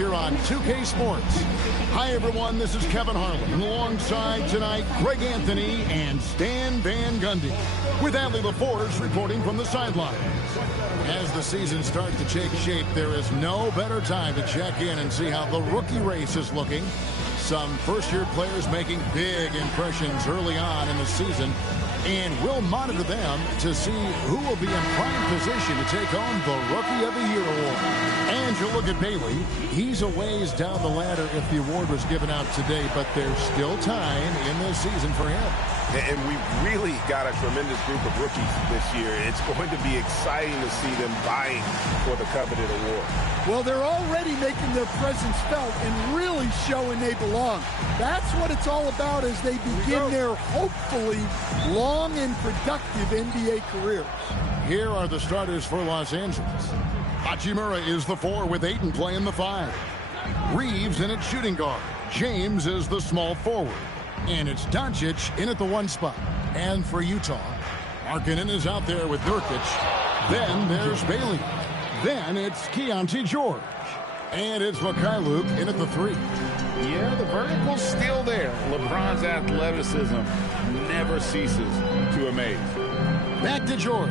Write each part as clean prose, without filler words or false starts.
here on 2K Sports. Hi, everyone. This is Kevin Harlan. Alongside tonight, Greg Anthony and Stan Van Gundy. With Adley LaForge reporting from the sidelines. As the season starts to take shape, there is no better time to check in and see how the rookie race is looking. Some first-year players making big impressions early on in the season. And we'll monitor them to see who will be in prime position to take home the Rookie of the Year award. And you look at Bailey. He's a ways down the ladder if the award was given out today, but there's still time in this season for him. And we've really got a tremendous group of rookies this year. It's going to be exciting to see them vying for the coveted award. Well, they're already making their presence felt and really showing they belong. That's what it's all about as they begin their, hopefully, long and productive NBA careers. Here are the starters for Los Angeles. Hachimura is the 4 with Ayton playing the 5. Reeves in at shooting guard. James is the small forward. And it's Doncic in at the 1 spot. And for Utah, Markkanen is out there with Nurkic. Then there's Bailey. Then it's Keontae George. And it's Mikhailuk in at the 3. Yeah, the vertical's still there. LeBron's athleticism never ceases to amaze. Back to George.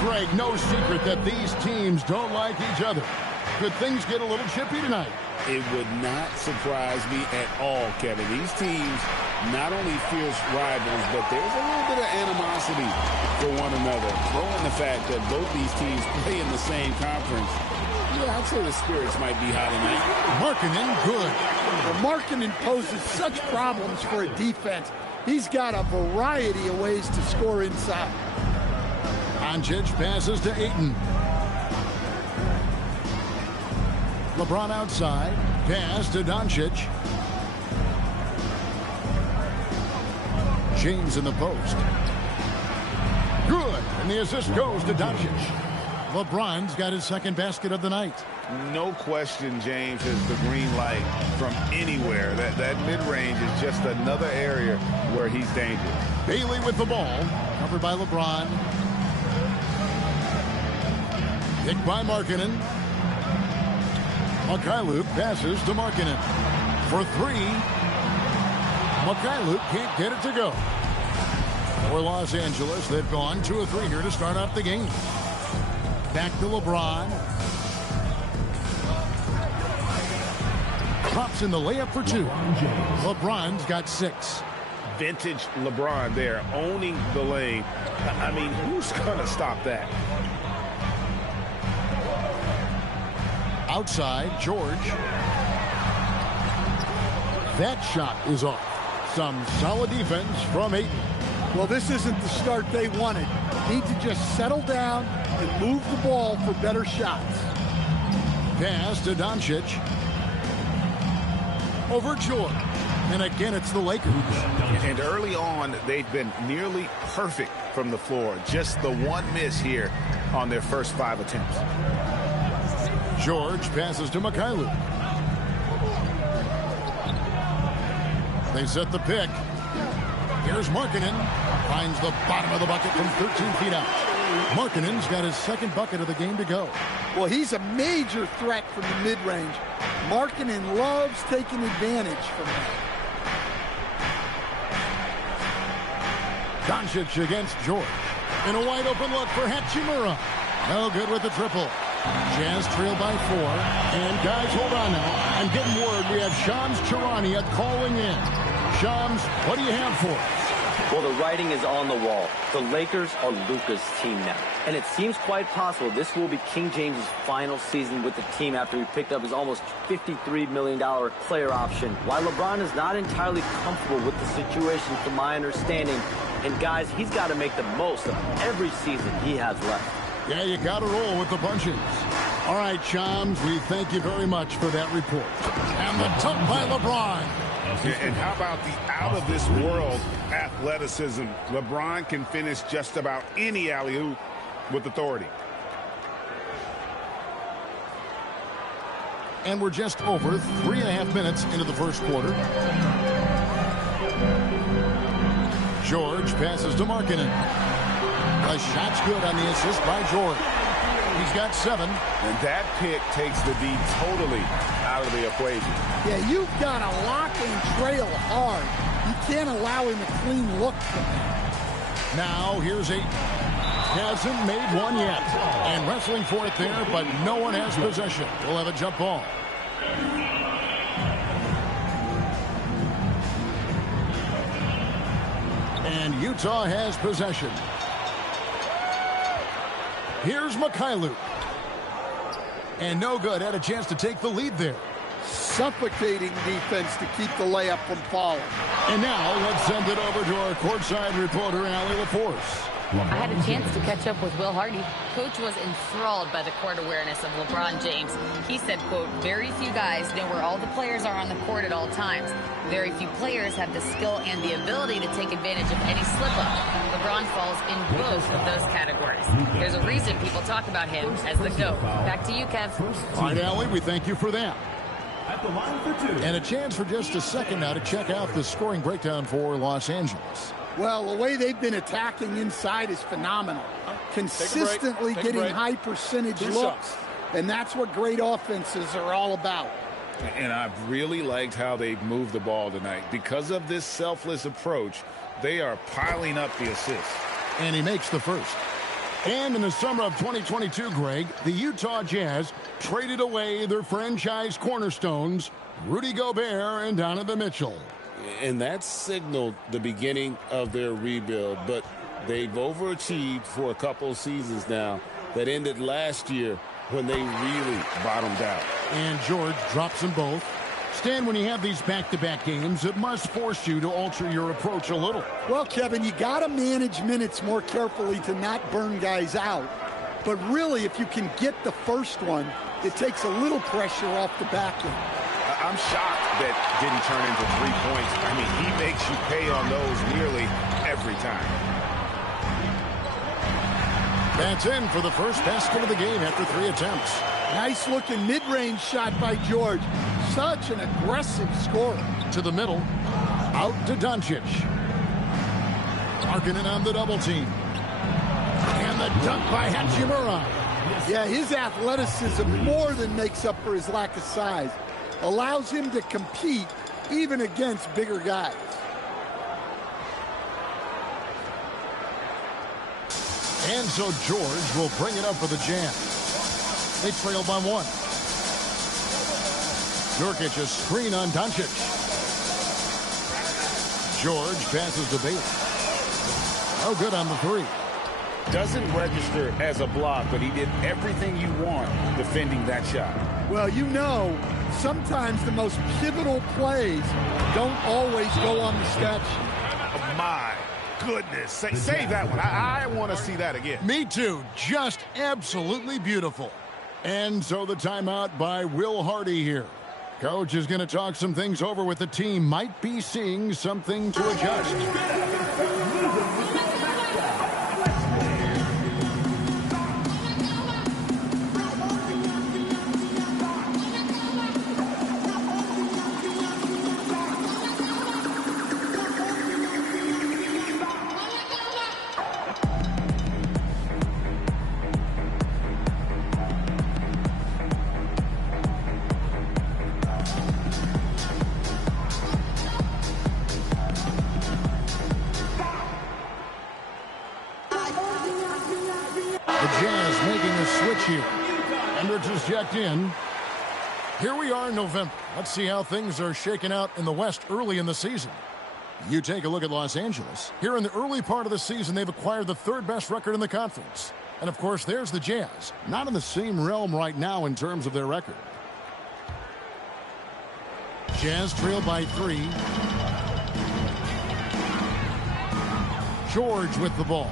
Greg, no secret that these teams don't like each other. Could things get a little chippy tonight? It would not surprise me at all, Kevin. These teams not only fierce rivals, but there's a little bit of animosity for one another. Throw in the fact that both these teams play in the same conference. Yeah, I'd say the spirits might be high tonight. Markkanen, good. Well, Markkanen poses such problems for a defense. He's got a variety of ways to score inside. Doncic passes to Ayton. LeBron outside. Pass to Doncic. James in the post. Good. And the assist goes to Doncic. LeBron's got his second basket of the night. No question James has the green light from anywhere. That mid-range is just another area where he's dangerous. Bailey with the ball. Covered by LeBron. Picked by Markkanen. Mikhailuk passes to Markkanen. For 3. Mikhailuk can't get it to go. For Los Angeles, they've gone 2 of 3 here to start off the game. Back to LeBron. Drops in the layup for 2. LeBron's got 6. Vintage LeBron there, owning the lane. I mean, who's going to stop that? Outside, George. That shot is off. Some solid defense from Ayton. Well, this isn't the start they wanted. Need to just settle down and move the ball for better shots. Pass to Doncic. Over George. And again, it's the Lakers. And early on, they've been nearly perfect from the floor. Just the one miss here on their first 5 attempts. George passes to Mikhailuk. They set the pick. Here's Markkanen. Finds the bottom of the bucket from 13 feet out. Markkanen's got his second bucket of the game to go. Well, he's a major threat from the mid-range. Markkanen loves taking advantage from that. Doncic against George. And a wide open look for Hachimura. No good with the triple. Jazz trail by 4. And guys, hold on now. I'm getting word we have Shams Charania calling in. Shams, what do you have for us? Well, the writing is on the wall. The Lakers are Luka's team now. And it seems quite possible this will be King James's final season with the team after he picked up his almost $53 million player option. While LeBron is not entirely comfortable with the situation from my understanding, and guys, he's got to make the most of every season he has left. Yeah, you got to roll with the punches. All right, Shams, we thank you very much for that report. And the dunk by LeBron. And how about the out-of-this-world athleticism? LeBron can finish just about any alley-oop with authority. And we're just over 3.5 minutes into the first quarter. George passes to Markkanen. The shot's good on the assist by George. He's got 7. And that pick takes the D totally out of the equation. Yeah, you've got to lock and trail hard. You can't allow him a clean look from that. Now here's 8. Hasn't made one yet. And wrestling for it there, but no one has possession. We'll have a jump ball. And Utah has possession. Here's Mikhailuk. And no good. Had a chance to take the lead there. Suffocating defense to keep the layup from falling. And now let's send it over to our courtside reporter, Allie LaForce. I had a chance to catch up with Will Hardy. Coach was enthralled by the court awareness of LeBron James. He said, quote, very few guys know where all the players are on the court at all times. Very few players have the skill and the ability to take advantage of any slip-up. LeBron falls in both of those categories. There's a reason people talk about him as the GOAT. Back to you, Kev. All right, Allie, we thank you for that. And a chance for just a second now to check out the scoring breakdown for Los Angeles. Well, the way they've been attacking inside is phenomenal. Consistently getting high percentage looks. And that's what great offenses are all about. And I've really liked how they've moved the ball tonight. Because of this selfless approach, they are piling up the assists. And he makes the first. And in the summer of 2022, Greg, the Utah Jazz traded away their franchise cornerstones, Rudy Gobert and Donovan Mitchell. And that signaled the beginning of their rebuild, but they've overachieved for a couple of seasons now that ended last year when they really bottomed out. And George drops them both. Stan, when you have these back-to-back games, it must force you to alter your approach a little. Well, Kevin, you got to manage minutes more carefully to not burn guys out. But really, if you can get the first one, it takes a little pressure off the back end. I'm shocked that didn't turn into 3 points. I mean, he makes you pay on those nearly every time. That's in for the first basket of the game after 3 attempts. Nice looking mid-range shot by George. Such an aggressive scorer. To the middle. Out to Doncic. Markkanen on the double team. And the dunk by Hachimura. Yeah, his athleticism more than makes up for his lack of size. Allows him to compete even against bigger guys. And so George will bring it up for the Jazz. They trail by 1. Nurkic a screen on Doncic. George passes to Bailey. Oh, good on the 3. Doesn't register as a block, but he did everything you want defending that shot. Well, you know, sometimes the most pivotal plays don't always go on the stat sheet. Oh, my goodness. Save that one. I want to see that again. Me too. Just absolutely beautiful. And so the timeout by Will Hardy here. Coach is going to talk some things over with the team. Might be seeing something to adjust. Hendricks is checked in. Here we are in November. Let's see how things are shaking out in the West early in the season. You take a look at Los Angeles. Here in the early part of the season, they've acquired the 3rd best record in the conference. And, of course, there's the Jazz. Not in the same realm right now in terms of their record. Jazz trail by 3. George with the ball.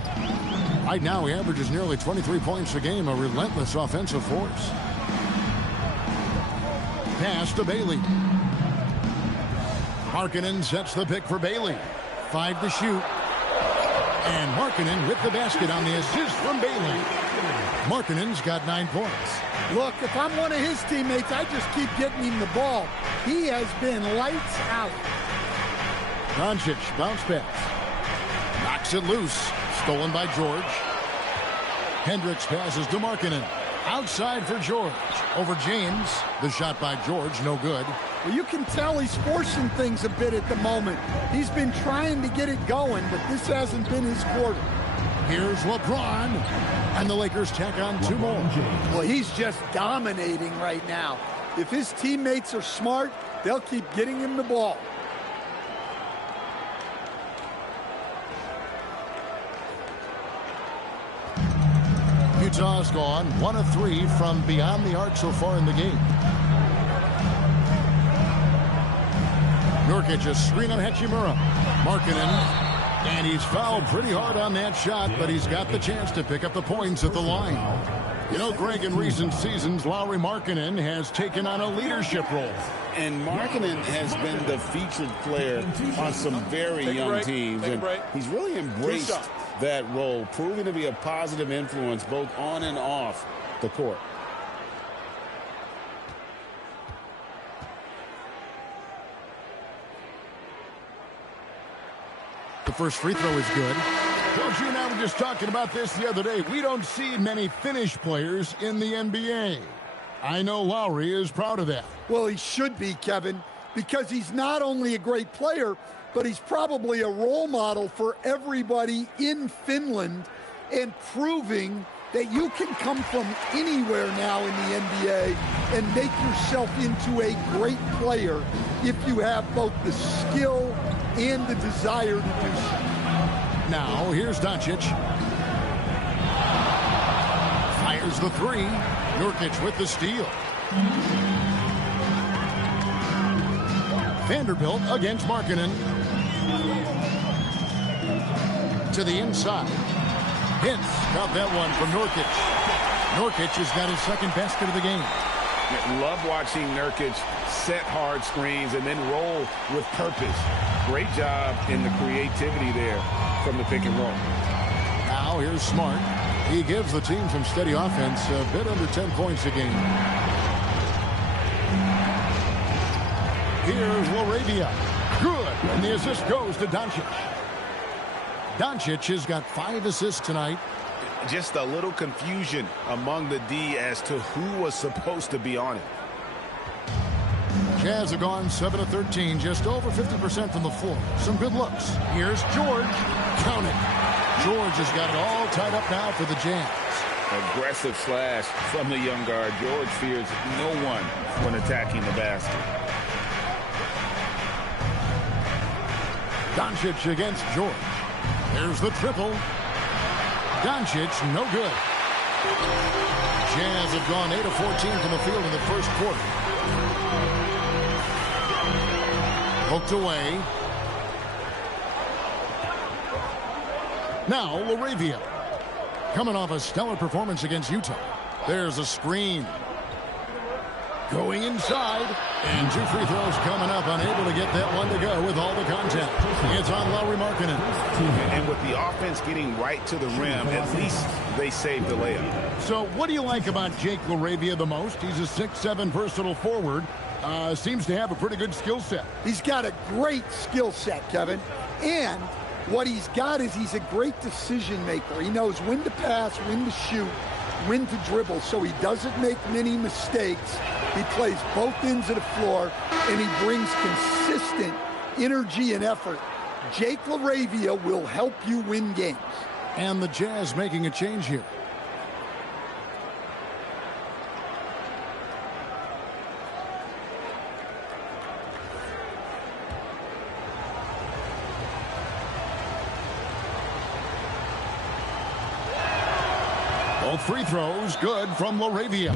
Right now, he averages nearly 23 points a game, a relentless offensive force. Pass to Bailey. Markkanen sets the pick for Bailey. 5 to shoot. And Markkanen with the basket on the assist from Bailey. Markkanen's got 9 points. Look, if I'm one of his teammates, I just keep getting him the ball. He has been lights out. Doncic, bounce pass. Knocks it loose. Stolen by George. Hendricks passes to Markkanen. Outside for George. Over James. The shot by George, no good. Well, you can tell he's forcing things a bit at the moment. He's been trying to get it going, but this hasn't been his quarter. Here's LeBron. And the Lakers tack on 2 more. Well, he's just dominating right now. If his teammates are smart, they'll keep getting him the ball. Utah's gone 1 of 3 from beyond the arc so far in the game. Nurkic a screen on Hachimura. Markkanen. And he's fouled pretty hard on that shot, but he's got the chance to pick up the points at the line. You know, Greg, in recent seasons, Lauri Markkanen has taken on a leadership role. And Markkanen has been the featured player on some very young teams. And he's really embraced that role, proving to be a positive influence both on and off the court. The first free throw is good. Coach, you and I were just talking about this the other day. We don't see many Finnish players in the NBA. I know Lauri is proud of that. Well, he should be, Kevin, because he's not only a great player, but he's probably a role model for everybody in Finland and proving that you can come from anywhere now in the NBA and make yourself into a great player if you have both the skill and the desire to do so. Now, here's Doncic. Fires the 3. Nurkic with the steal. Vanderbilt against Markkanen. To the inside. Hintz got that one from Nurkic. Nurkic has got his second basket of the game. Love watching Nurkic set hard screens and then roll with purpose. Great job in the creativity there from the pick and roll. Now here's Smart. He gives the team some steady offense, a bit under 10 points a game. Here's Laravia. Good. And the assist goes to Doncic. Doncic has got 5 assists tonight. Just a little confusion among the D as to who was supposed to be on it. Jazz have gone 7 of 13, just over 50% from the floor. Some good looks. Here's George. Count it. George has got it all tied up now for the Jazz. Aggressive slash from the young guard. George fears no one when attacking the basket. Doncic against George. There's the triple. Doncic, no good. Jazz have gone 8 of 14 from the field in the first quarter. Hooked away. Now Laravia. Coming off a stellar performance against Utah. There's a screen. Going inside. And 2 free throws coming up. Unable to get that one to go with all the contact. It's on Lauri Markkanen. And with the offense getting right to the rim, at least they saved the layup. So what do you like about Jake Laravia the most? He's a 6'7" versatile forward. Seems to have a pretty good skill set. He's got a great skill set, Kevin. And what he's got is he's a great decision maker. He knows when to pass, when to shoot, when to dribble, so he doesn't make many mistakes. He plays both ends of the floor, and he brings consistent energy and effort. Jake Laravia will help you win games. And the Jazz making a change here. Both free throws good from Laravia.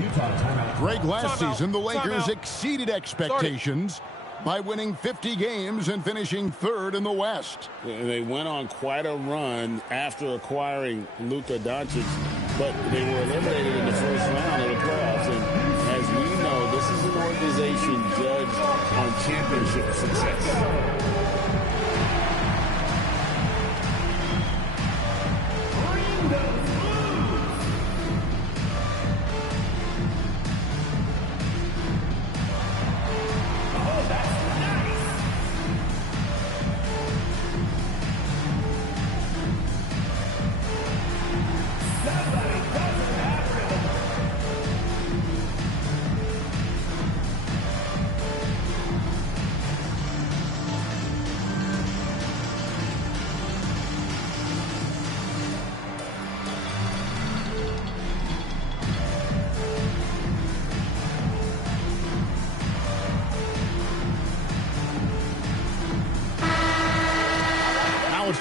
Greg, last season, the Lakers exceeded expectations by winning 50 games and finishing 3rd in the West. They went on quite a run after acquiring Luka Doncic, but they were eliminated in the first round of the playoffs. And as we know, this is an organization judged on championship success.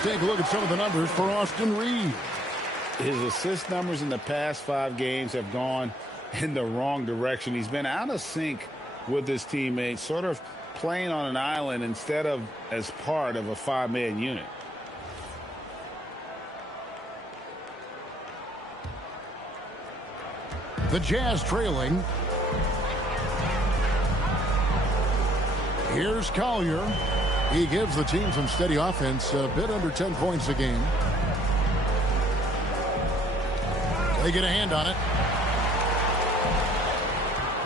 take a look at some of the numbers for Austin Reeves. His assist numbers in the past 5 games have gone in the wrong direction. He's been out of sync with his teammates, sort of playing on an island instead of as part of a 5-man unit. The Jazz trailing. Here's Collier. He gives the team some steady offense, a bit under 10 points a game. They get a hand on it.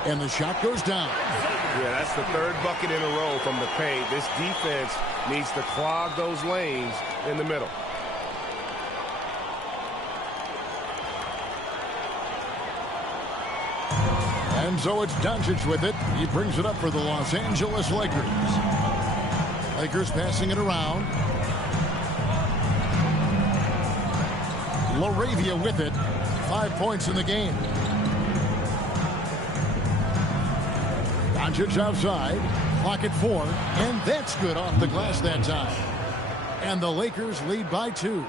And the shot goes down. Yeah, that's the 3rd bucket in a row from the paint. This defense needs to clog those lanes in the middle. And so it's Doncic with it. He brings it up for the Los Angeles Lakers. Lakers passing it around. LaRavia with it. 5 points in the game. Doncic outside. Clock at 4. And that's good off the glass that time. And the Lakers lead by 2.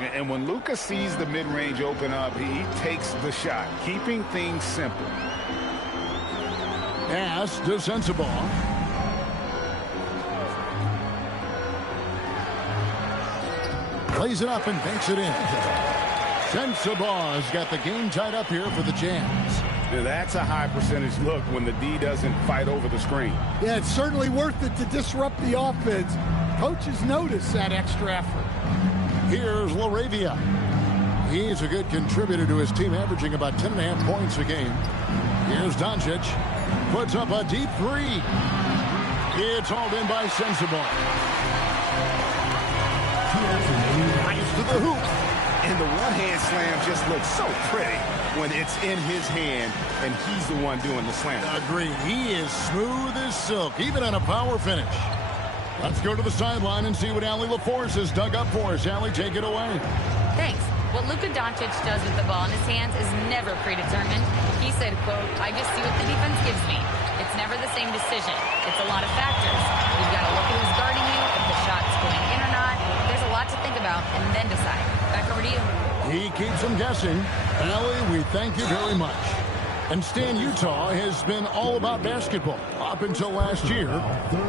And when Luka sees the mid-range open up, he takes the shot, keeping things simple. Pass to Sensabaugh. Plays it up and banks it in. Sensabaugh has got the game tied up here for the Jazz. That's a high percentage look when the D doesn't fight over the screen. Yeah, it's certainly worth it to disrupt the offense. Coaches notice that extra effort. Here's LaRavia. He's a good contributor to his team, averaging about 10.5 points a game. Here's Doncic. Puts up a deep 3. It's hauled in by Sensabaugh. Nice to the hoop. And the one-hand slam just looks so pretty when it's in his hand and he's the one doing the slam. Agreed. He is smooth as silk, even on a power finish. Let's go to the sideline and see what Allie LaForce has dug up for us. Allie, take it away. Thanks. What Luka Doncic does with the ball in his hands is never predetermined. He said, quote, "I just see what the defense gives me. It's never the same decision. It's a lot of factors. You've got to look at who's guarding you, if the shot's going in or not. There's a lot to think about and then decide." Back over to you. He keeps them guessing. Allie, we thank you very much. And Stan, Utah has been all about basketball. Up until last year,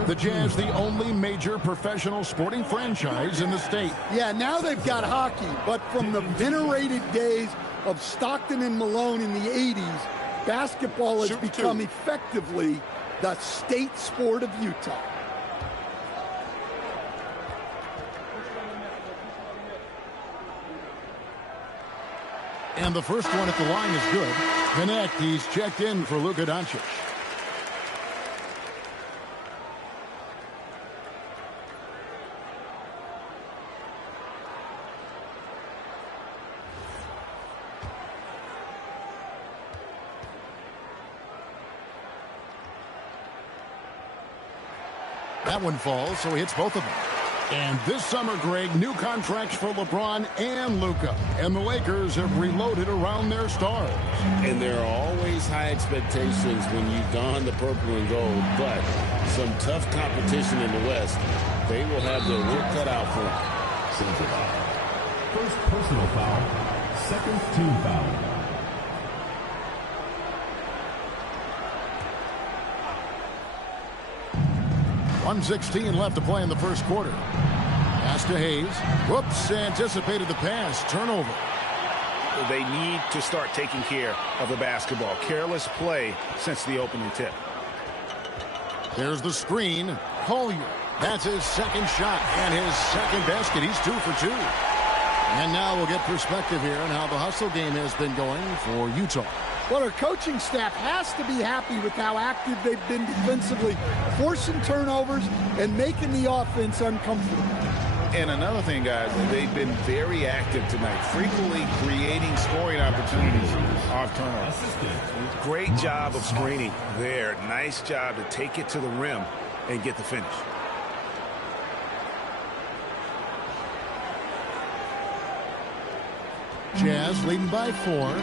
the Jazz, the only major professional sporting franchise in the state. Yeah, now they've got hockey, but from the venerated days of Stockton and Malone in the 80s, basketball has become effectively the state sport of Utah. And the first one at the line is good. Connect, he's checked in for Luka Doncic. That one falls, so he hits both of them. And this summer, Greg, new contracts for LeBron and Luka. And the Lakers have reloaded around their stars. And there are always high expectations when you don the purple and gold, but some tough competition in the West. They will have their work cut out for them. First personal foul, second team foul. .116 left to play in the first quarter. Pass to Hayes. Whoops, anticipated the pass. Turnover. They need to start taking care of the basketball. Careless play since the opening tip. There's the screen. Collier. That's his second shot and his second basket. He's 2 for 2. And now we'll get perspective here on how the hustle game has been going for Utah. Well, our coaching staff has to be happy with how active they've been defensively, forcing turnovers and making the offense uncomfortable. And another thing, guys, they've been very active tonight, frequently creating scoring opportunities off turnovers. Great job of screening there. Nice job to take it to the rim and get the finish. Jazz leading by 4.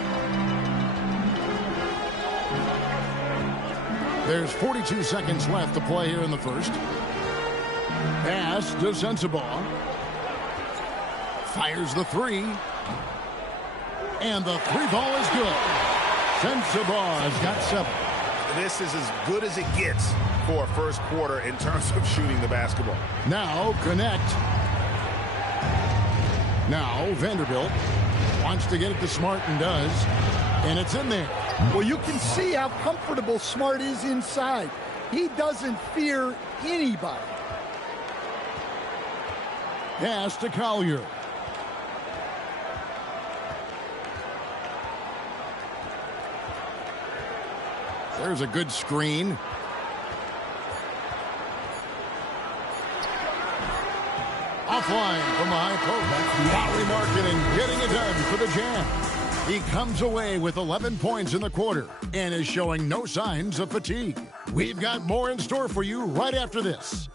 There's 42 seconds left to play here in the first. Pass to Sensabaugh. Fires the three. And the three ball is good. Sensabaugh has got 7. This is as good as it gets for a first quarter in terms of shooting the basketball. Now connect. Now Vanderbilt wants to get it to Smart and does. And it's in there. Well, you can see how comfortable Smart is inside. He doesn't fear anybody. Pass to Collier. There's a good screen. Offline from the high post. Lauri Markkanen getting it done for the Jam. He comes away with 11 points in the quarter and is showing no signs of fatigue. We've got more in store for you right after this.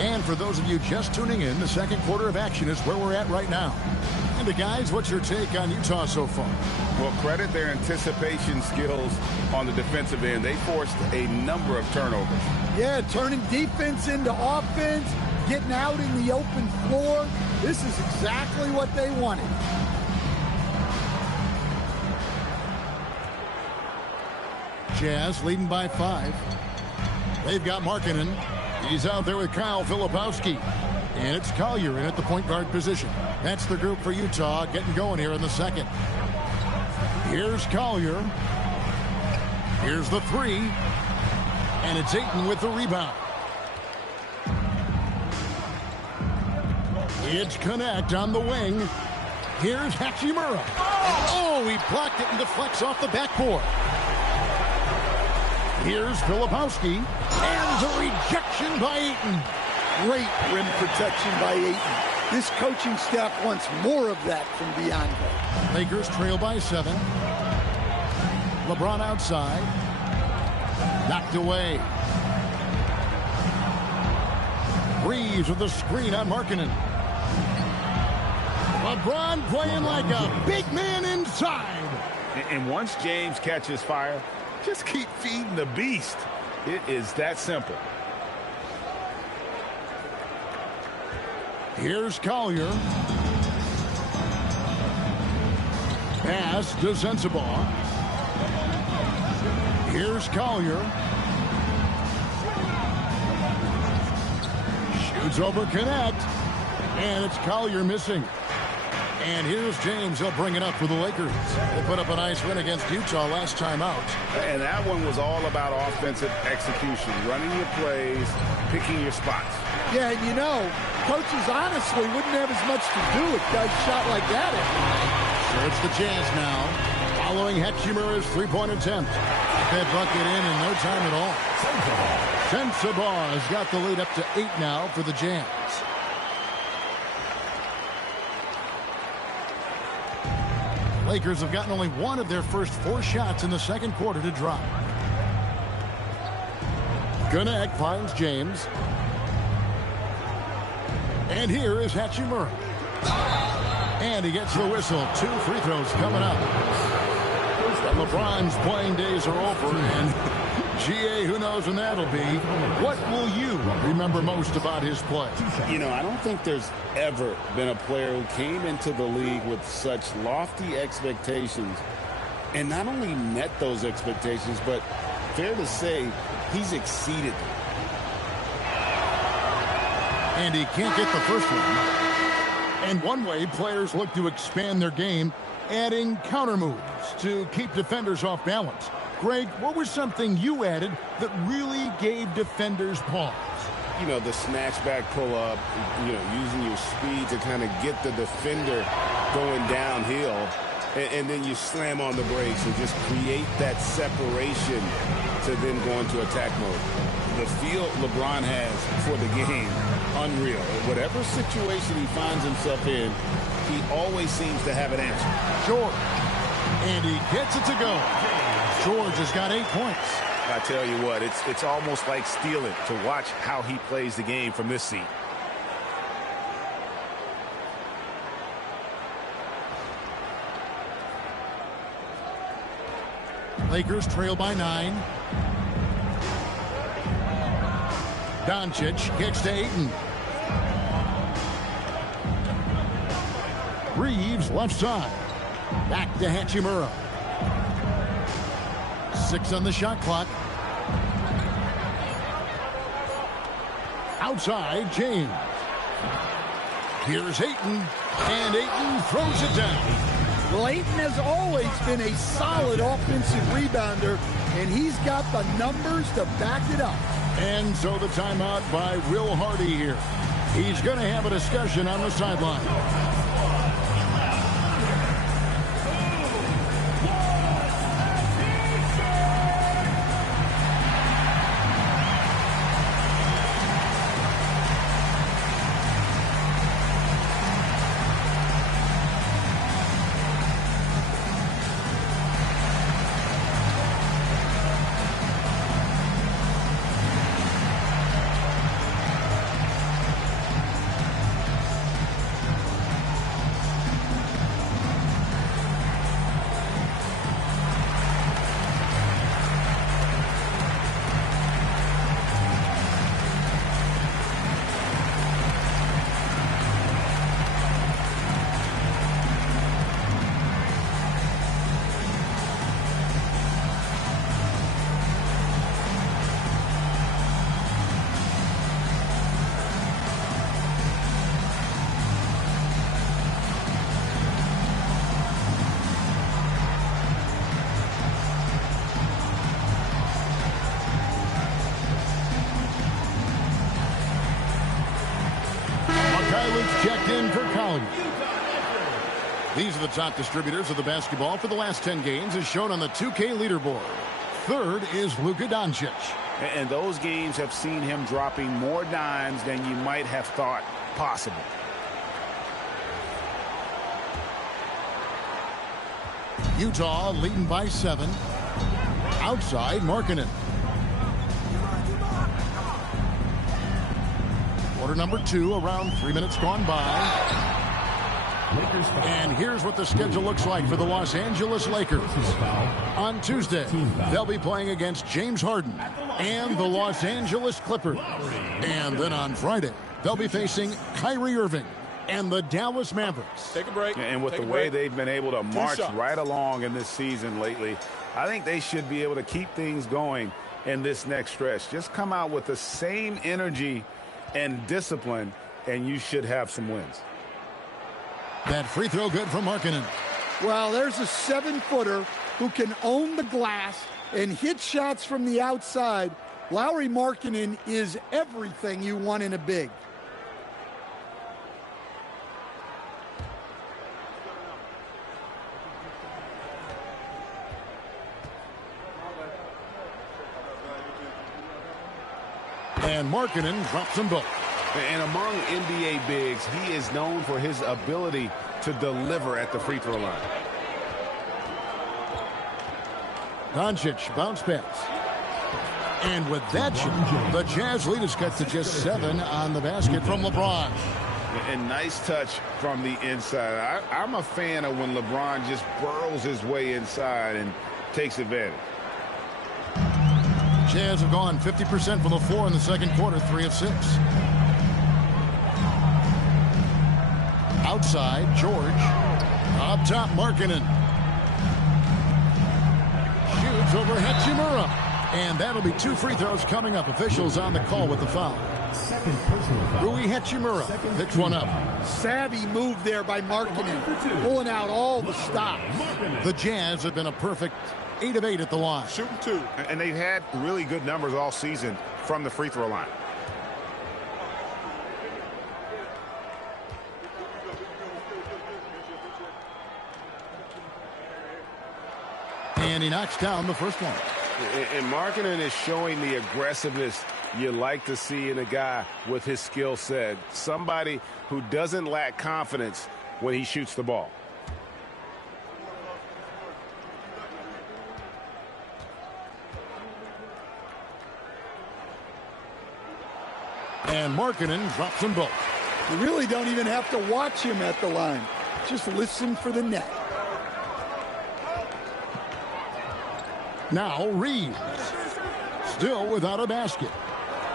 And for those of you just tuning in, the second quarter of action is where we're at right now. And guys, what's your take on Utah so far? Well, credit their anticipation skills on the defensive end. They forced a number of turnovers. Yeah, turning defense into offense, getting out in the open floor. This is exactly what they wanted. Jazz leading by 5. They've got Markkanen. He's out there with Kyle Filipowski. And it's Collier in at the point guard position. That's the group for Utah getting going here in the second. Here's Collier. Here's the three. And it's Ayton with the rebound. It's Connect on the wing. Here's Hachimura. Oh, he blocked it and deflects off the backboard. Here's Filipowski. And the rejection by Ayton. Great rim protection by Ayton. This coaching staff wants more of that from DeAndre. Lakers trail by 7. LeBron outside. Knocked away. Reeves with the screen on Markkanen. LeBron playing like a big man inside. And once James catches fire, just keep feeding the beast. It is that simple. Here's Collier. Pass to Sensabaugh. Here's Collier. Shoots over Connect. And it's Collier missing. And here's James. He'll bring it up for the Lakers. They put up a nice win against Utah last time out. And that one was all about offensive execution, running your plays, picking your spots. Yeah, and you know, coaches honestly wouldn't have as much to do with guys shot like that. So it's the Jazz now, following Hachimura's three-point attempt. That bucket in no time at all. Sensabaugh has got the lead up to 8 now for the Jazz. Lakers have gotten only one of their first 4 shots in the second quarter to drop. Connect finds James. And here is Hachimura. And he gets the whistle. 2 free throws coming up. LeBron's playing days are over, and GA, who knows when that'll be. What will you remember most about his play? You know, I don't think there's ever been a player who came into the league with such lofty expectations and not only met those expectations, but fair to say, he's exceeded them. And he can't get the first one. And one way players look to expand their game, adding counter moves to keep defenders off balance. Greg, what was something you added that really gave defenders pause? You know, the snatchback pull-up, you know, using your speed to kind of get the defender going downhill, and then you slam on the brakes and just create that separation to then go into attack mode. The feel LeBron has for the game, unreal. Whatever situation he finds himself in, he always seems to have an answer. George, and he gets it to go. George has got 8 points. I tell you what, it's almost like stealing to watch how he plays the game from this seat. Lakers trail by 9. Doncic kicks to Ayton. Reeves left side. Back to Hachimura. 6 on the shot clock. Outside, James. Here's Ayton, and Ayton throws it down. Well, Ayton has always been a solid offensive rebounder, and he's got the numbers to back it up. And so the timeout by Will Hardy here. He's going to have a discussion on the sideline. Checked in for Collier. These are the top distributors of the basketball for the last 10 games as shown on the 2K leaderboard. Third is Luka Doncic. And those games have seen him dropping more dimes than you might have thought possible. Utah leading by 7. Outside, Markkanen. Quarter number 2, around 3 minutes gone by. And here's what the schedule looks like for the Los Angeles Lakers. On Tuesday, they'll be playing against James Harden and the Los Angeles Clippers. And then on Friday, they'll be facing Kyrie Irving and the Dallas Mavericks. Take a break. And with the way they've been able to march right along in this season lately, I think they should be able to keep things going in this next stretch. Just come out with the same energy and discipline, and you should have some wins. That free throw good from Markkanen. Well, there's a 7-footer who can own the glass and hit shots from the outside. Lauri Markkanen is everything you want in a big. And Markkanen drops them both. And among NBA bigs, he is known for his ability to deliver at the free throw line. Doncic bounce pass. And with that shot, the Jazz lead is cut to just 7 on the basket from LeBron. And nice touch from the inside. I'm a fan of when LeBron just burrows his way inside and takes advantage. Jazz have gone 50% from the floor in the second quarter, 3 of 6. Outside, George. Up top, Markkanen. Shoots over Hachimura. And that'll be 2 free throws coming up. Officials on the call with the foul. Second personal foul. Rui Hachimura picks one up. Savvy move there by Markkanen, pulling out all the stops. The Jazz have been a perfect 8 of 8 at the line. Shooting 2. And they've had really good numbers all season from the free throw line. And he knocks down the first one. And Markkanen is showing the aggressiveness you like to see in a guy with his skill set. Somebody who doesn't lack confidence when he shoots the ball. And Markkanen drops them both. You really don't even have to watch him at the line. Just listen for the net. Now Reeves. Still without a basket.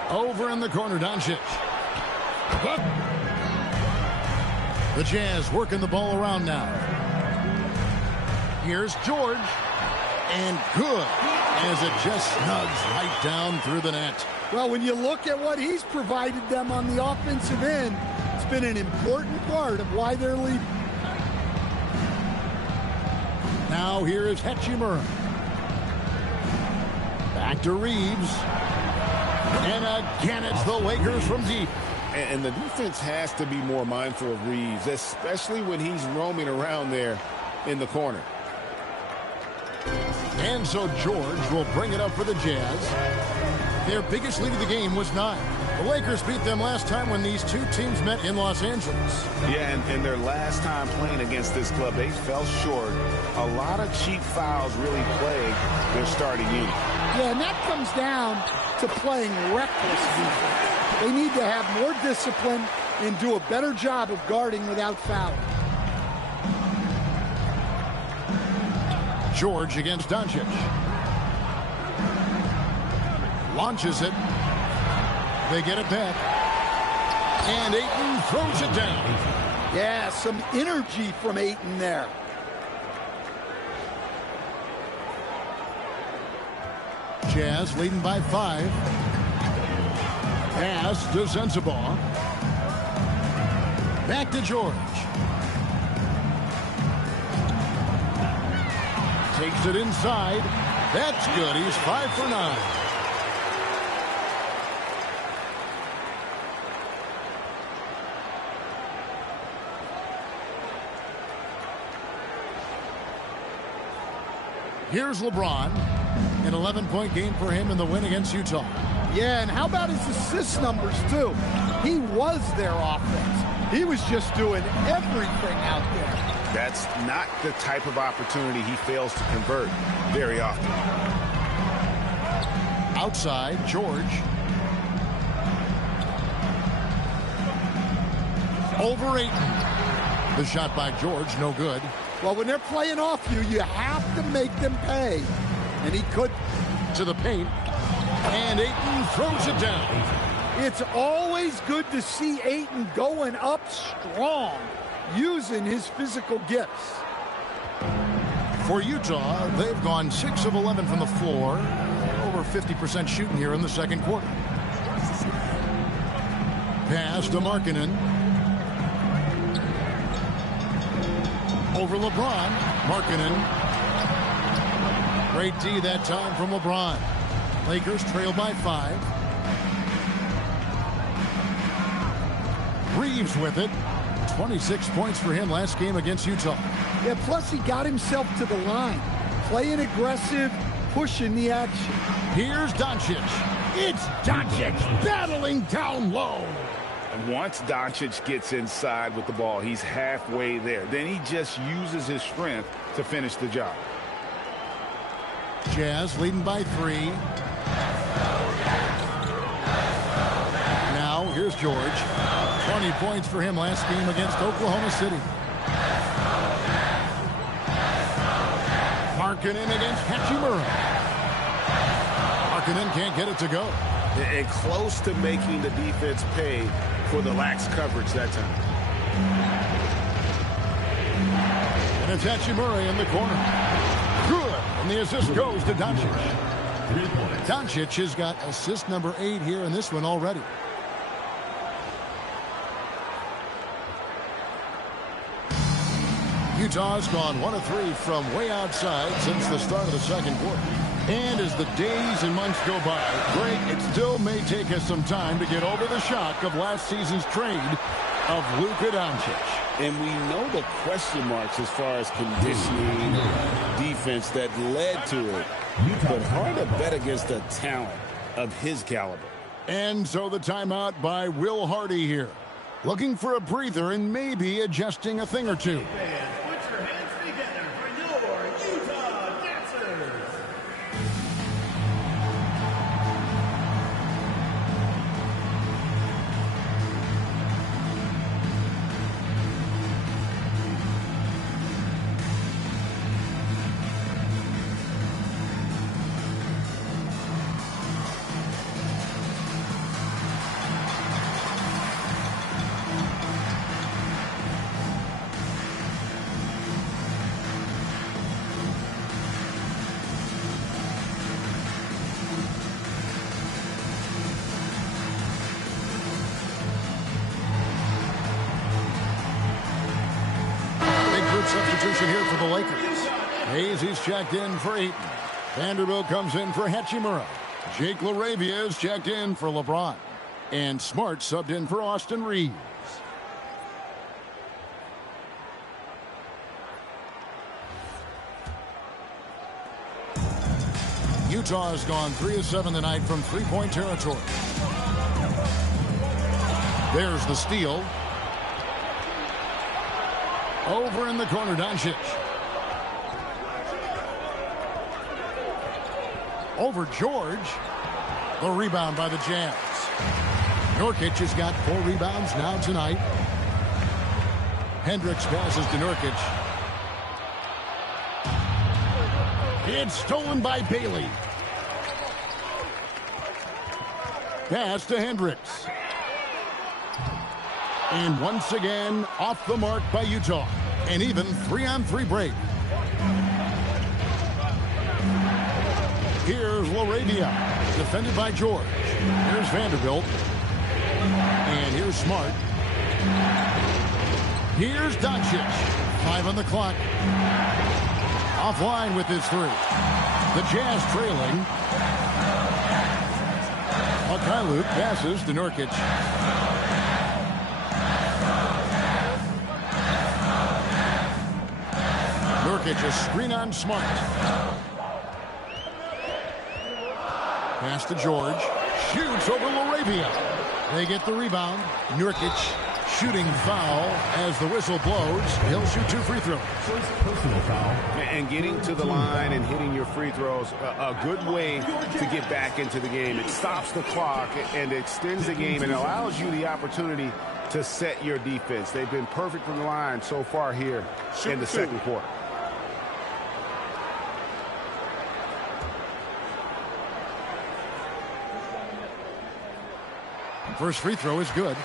Over in the corner, Doncic. The Jazz working the ball around now. Here's George. And good, as it just snugs right down through the net. Well, when you look at what he's provided them on the offensive end, it's been an important part of why they're leading. Now here is Hachimura. Back to Reeves. And again, it's the Lakers from deep. And the defense has to be more mindful of Reeves, especially when he's roaming around there in the corner. And so George will bring it up for the Jazz. Their biggest lead of the game was 9. The Lakers beat them last time when these two teams met in Los Angeles. Yeah, and their last time playing against this club, they fell short. A lot of cheap fouls really plagued their starting unit. Yeah, and that comes down to playing reckless defense. They need to have more discipline and do a better job of guarding without fouling. George against Doncic. Launches it. They get it back. And Ayton throws it down. Yeah, some energy from Ayton there. Jazz leading by 5. Pass to Sensabaugh. Back to George. Takes it inside. That's good. He's 5 for 9. Here's LeBron. An 11-point game for him in the win against Utah. Yeah, and how about his assist numbers, too? He was their offense. He was just doing everything out there. That's not the type of opportunity he fails to convert very often. Outside, George. Over Ayton. The shot by George, no good. Well, when they're playing off you, you have to make them pay. And he could. To the paint. And Ayton throws it down. It's always good to see Ayton going up strong, using his physical gifts. For Utah, they've gone 6 of 11 from the floor. Over 50% shooting here in the second quarter. Pass to Markkanen. Over LeBron. Markkanen. Great D that time from LeBron. Lakers trail by 5. Reeves with it. 26 points for him last game against Utah. Yeah, plus he got himself to the line. Playing aggressive, pushing the action. Here's Doncic. It's Doncic battling down low. And once Doncic gets inside with the ball, he's halfway there. Then he just uses his strength to finish the job. Jazz leading by 3. Now, here's George. 20 points for him last game against Oklahoma City. Markkanen against Hachimura. Markkanen can't get it to go. And close to making the defense pay for the lax coverage that time. And it's Hachimura in the corner. Good. And the assist goes to Doncic. Doncic has got assist number 8 here in this one already. Utah's gone 1 of 3 from way outside since the start of the second quarter. And as the days and months go by, Greg, it still may take us some time to get over the shock of last season's trade of Luka Doncic. And we know the question marks as far as conditioning, defense that led to it. But hard to bet against a talent of his caliber. And so the timeout by Will Hardy here. Looking for a breather and maybe adjusting a thing or two. Put your hands together for your Utah Dancers. Hayes, he's checked in for Ayton. Vanderbilt comes in for Hachimura. Jake LaRavia is checked in for LeBron. And Smart subbed in for Austin Reeves. Utah has gone 3 of 7 tonight from three-point territory. There's the steal. Over in the corner, Doncic. Over George. The rebound by the Jazz. Nurkic has got 4 rebounds now tonight. Hendricks passes to Nurkic. It's stolen by Bailey. Pass to Hendricks. And once again, off the mark by Utah. An even 3-on-3 break. Here's LaRavia, defended by George. Here's Vanderbilt. And here's Smart. Here's Doncic. 5 on the clock. Offline with his 3. The Jazz trailing. Mykhailiuk passes to Nurkic. Nurkic, a screen on Smart. Pass to George. Shoots over LaRavia. They get the rebound. Nurkic shooting foul as the whistle blows. He'll shoot 2 free throws. First personal foul. And getting to the line and hitting your free throws, a good way to get back into the game. It stops the clock and extends the game and allows you the opportunity to set your defense. They've been perfect from the line so far here in the second quarter. First free throw is good.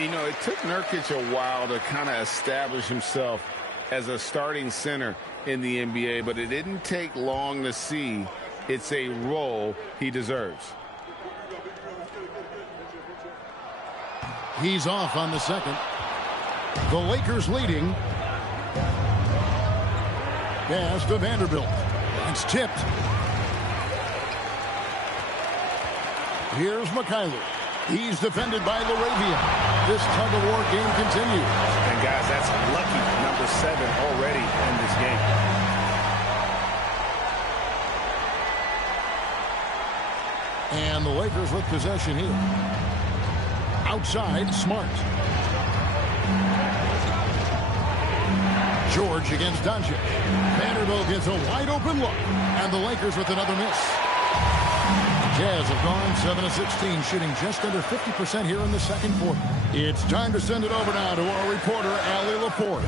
You know, it took Nurkic a while to kind of establish himself as a starting center in the NBA, but it didn't take long to see it's a role he deserves. He's off on the second. The Lakers leading. Pass to Vanderbilt. It's tipped. Here's Mykhailiuk. He's defended by LaRavia. This tug-of-war game continues. And, guys, that's lucky number 7 already in this game. And the Lakers with possession here. Outside, Smart. George against Doncic. Vanderbilt gets a wide-open look. And the Lakers with another miss. Jazz have gone 7 of 16, shooting just under 50% here in the second quarter. It's time to send it over now to our reporter, Allie LaForce.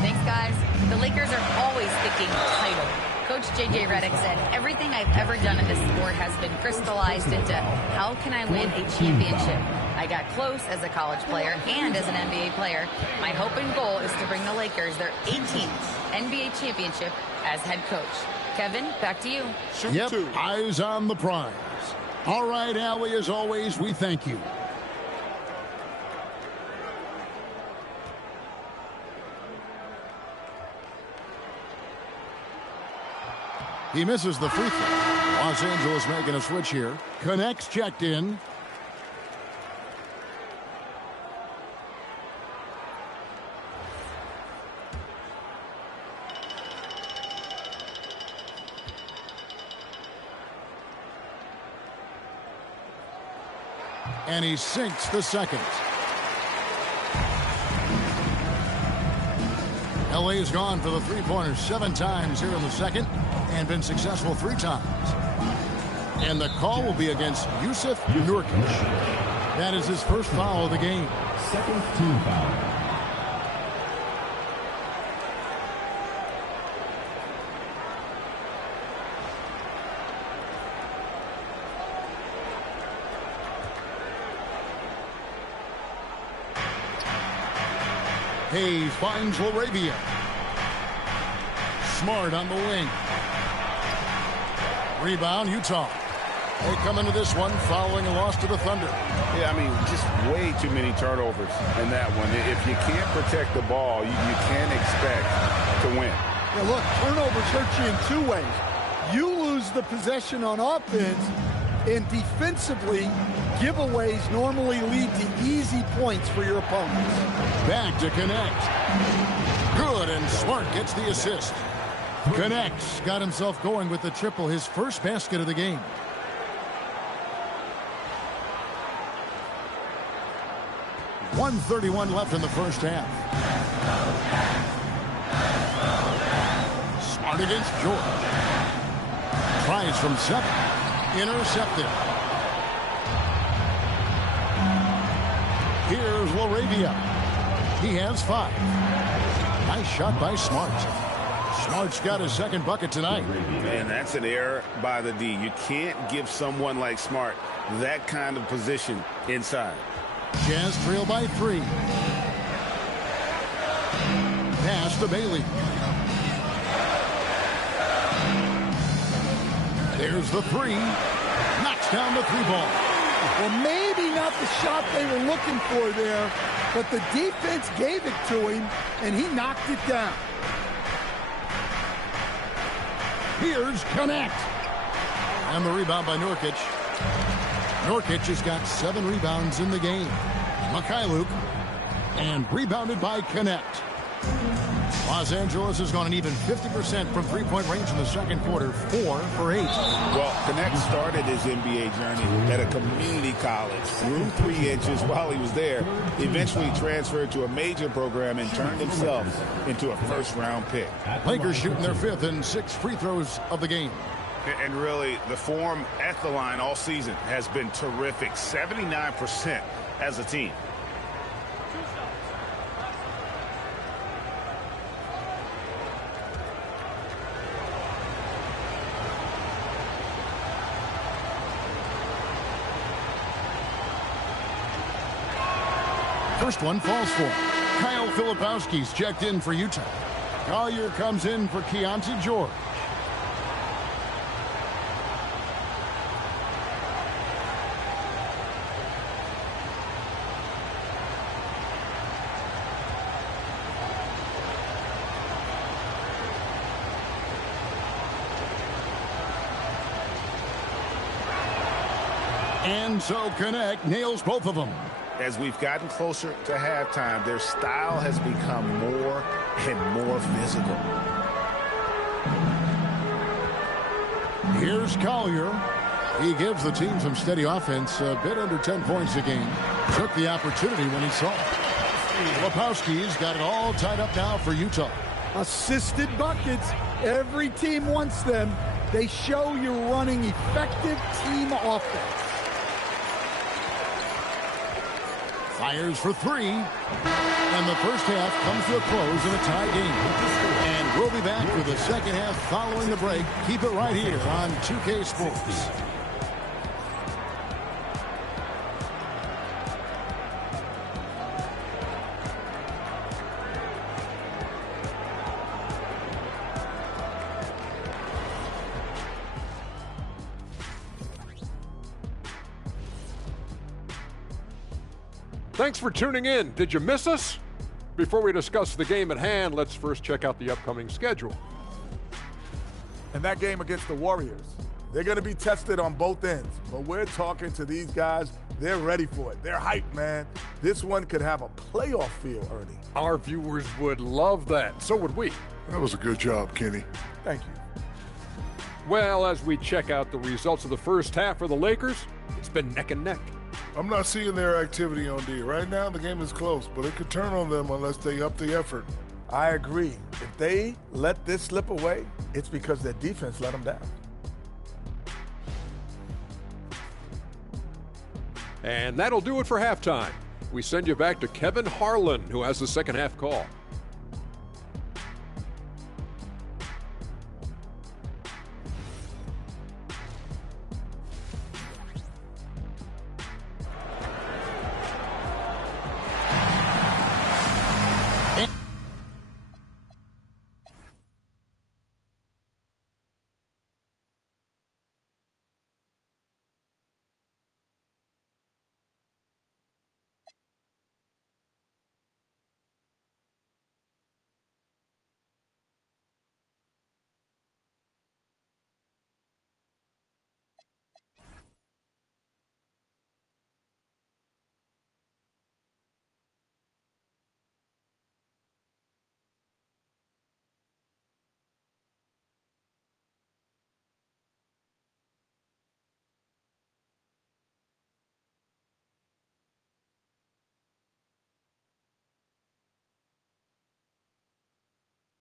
Thanks, guys. The Lakers are always thinking title. Coach J.J. Redick said, everything I've ever done in this sport has been crystallized into how can I win a championship? I got close as a college player and as an NBA player. My hope and goal is to bring the Lakers their 18th NBA championship as head coach. Kevin, back to you. Yep, eyes on the prize. All right, Allie, as always, we thank you. He misses the free throw. Los Angeles making a switch here. Connects, checked in. And he sinks the second. LA has gone for the three-pointers 7 times here in the second and been successful 3 times. And the call will be against Jusuf Nurkic. That is his first foul of the game. Second team foul. Hayes finds LaRavia. Smart on the wing. Rebound, Utah. They come into this one following a loss to the Thunder. Yeah, I mean, just way too many turnovers in that one. If you can't protect the ball, you can't expect to win. Yeah, look, turnovers hurt you in two ways. You lose the possession on offense, and defensively, giveaways normally lead to easy points for your opponents. Back to Connect. Good, and Smart gets the assist. Connect got himself going with the triple, his first basket of the game. .131 left in the first half. Smart against George. Tries from 7. Intercepted. Here's LaRavia. He has 5. Nice shot by Smart. Smart's got his second bucket tonight. And that's an error by the D. You can't give someone like Smart that kind of position inside. Jazz trail by 3. Pass to Bailey. There's the 3. Knocks down the 3 ball. Well, maybe not the shot they were looking for there, but the defense gave it to him, and he knocked it down. Here's Connect. And the rebound by Nurkic. Nurkic has got 7 rebounds in the game. Mikhailuk. And rebounded by Connect. Los Angeles has gone an even 50% from three-point range in the second quarter, 4 for 8. Well, Connect started his NBA journey at a community college, grew 3 inches while he was there, eventually transferred to a major program and turned himself into a first-round pick. Lakers shooting their 5th and 6th free throws of the game. And really, the form at the line all season has been terrific, 79% as a team. First one falls for Kyle Filipowski's checked in for Utah. Collier comes in for Keontae George. And so Connect nails both of them. As we've gotten closer to halftime, their style has become more and more physical. Here's Collier. He gives the team some steady offense, a bit under 10 points a game. Took the opportunity when he saw it. Filipowski's got it all tied up now for Utah. Assisted buckets. Every team wants them. They show you're running effective team offense. Fires for 3. And the first half comes to a close in a tie game. And we'll be back for the second half following the break. Keep it right here on 2K Sports. Thanks for tuning in. Did you miss us? Before we discuss the game at hand, let's first check out the upcoming schedule. And that game against the Warriors, they're going to be tested on both ends. But we're talking to these guys. They're ready for it. They're hyped, man. This one could have a playoff feel, Ernie. Our viewers would love that. So would we. That was a good job, Kenny. Thank you. Well, as we check out the results of the first half for the Lakers, it's been neck and neck. I'm not seeing their activity on D. Right now, the game is close, but it could turn on them unless they up the effort. I agree. If they let this slip away, it's because their defense let them down. And that'll do it for halftime. We send you back to Kevin Harlan, who has the second half call.